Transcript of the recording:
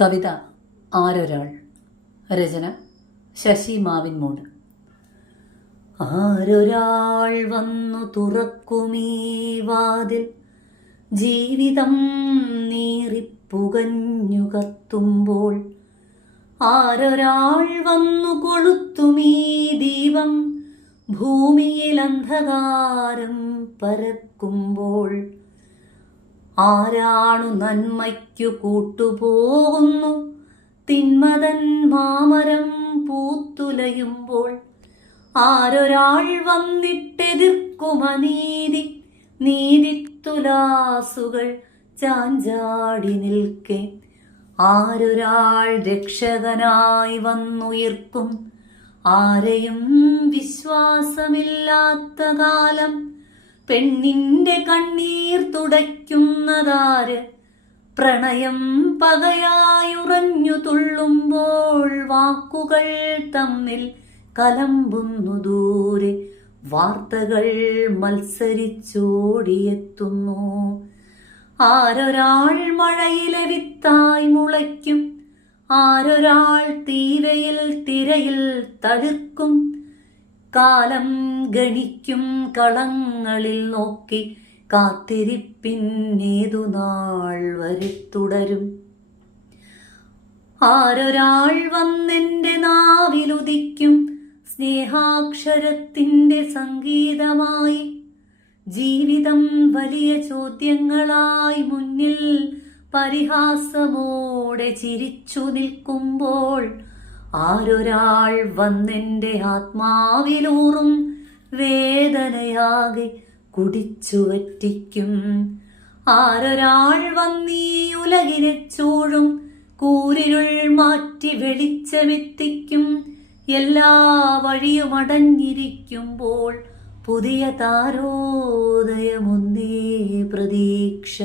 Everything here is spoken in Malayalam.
കവിത ആരൊരാൾ. രചന ശശി മാവിൻമൂട്. ആരൊരാൾ വന്നു തുറക്കുമീ വാതിൽ, ജീവിതം നീറിപ്പുകഞ്ഞു കത്തുമ്പോൾ. ആരൊരാൾ വന്നു കൊളുത്തുമീ ദീപം, ഭൂമിയിൽ അന്ധകാരം പരക്കുമ്പോൾ. ആരാണു നന്മയ്ക്കു കൂട്ടുപോകുന്നു, തിന്മതൻ മാമരം പൂത്തുലയുമ്പോൾ. ആരൊരാൾ വന്നിട്ടെതിർക്കുമനീതി, നീതിത്തുലാസുകൾ ചാഞ്ചാടി നിൽക്കെ. ആരൊരാൾ രക്ഷകനായി വന്നുയർക്കും, ആരെയും വിശ്വാസമില്ലാത്ത കാലം. പെണ്ണിന്റെ കണ്ണീർ തുടയ്ക്കുന്നതാര്, പ്രണയം പകയായുറഞ്ഞു തുള്ളുമ്പോൾ. വാക്കുകൾ തമ്മിൽ കലമ്പുന്നു ദൂരെ, വാർത്തകൾ മത്സരിച്ചോടിയെത്തുന്നു. ആരൊരാൾ മഴയിലെ വിത്തായി മുളയ്ക്കും, ആരൊരാൾ തീവയിൽ തിരയിൽ തളിർക്കും. കാലം ഗണിക്കും കളങ്ങളിൽ നോക്കി, കാത്തിരിപ്പിന്നേതു നാൾ വരെ തുടരും. ആരൊരാൾ വന്നെൻ്റെ നാവിലുദിക്കും, സ്നേഹാക്ഷരത്തിൻ്റെ സംഗീതമായി. ജീവിതം വലിയ ചോദ്യങ്ങളായി മുന്നിൽ പരിഹാസമോടെ ചിരിച്ചു നിൽക്കുമ്പോൾ. ആരൊരാൾ വന്നെൻ്റെ ആത്മാവിലൂറും വേദനയാകെ കുടിച്ചു വറ്റിക്കും. ആരൊരാൾ വന്നീ ഉലകിനെ ചൂഴും, കൂരിരുൾ മാറ്റി വെളിച്ചമെത്തിക്കും. എല്ലാ വഴിയും അടഞ്ഞിരിക്കുമ്പോൾ പുതിയ താരോദയമൊന്നേ പ്രതീക്ഷ.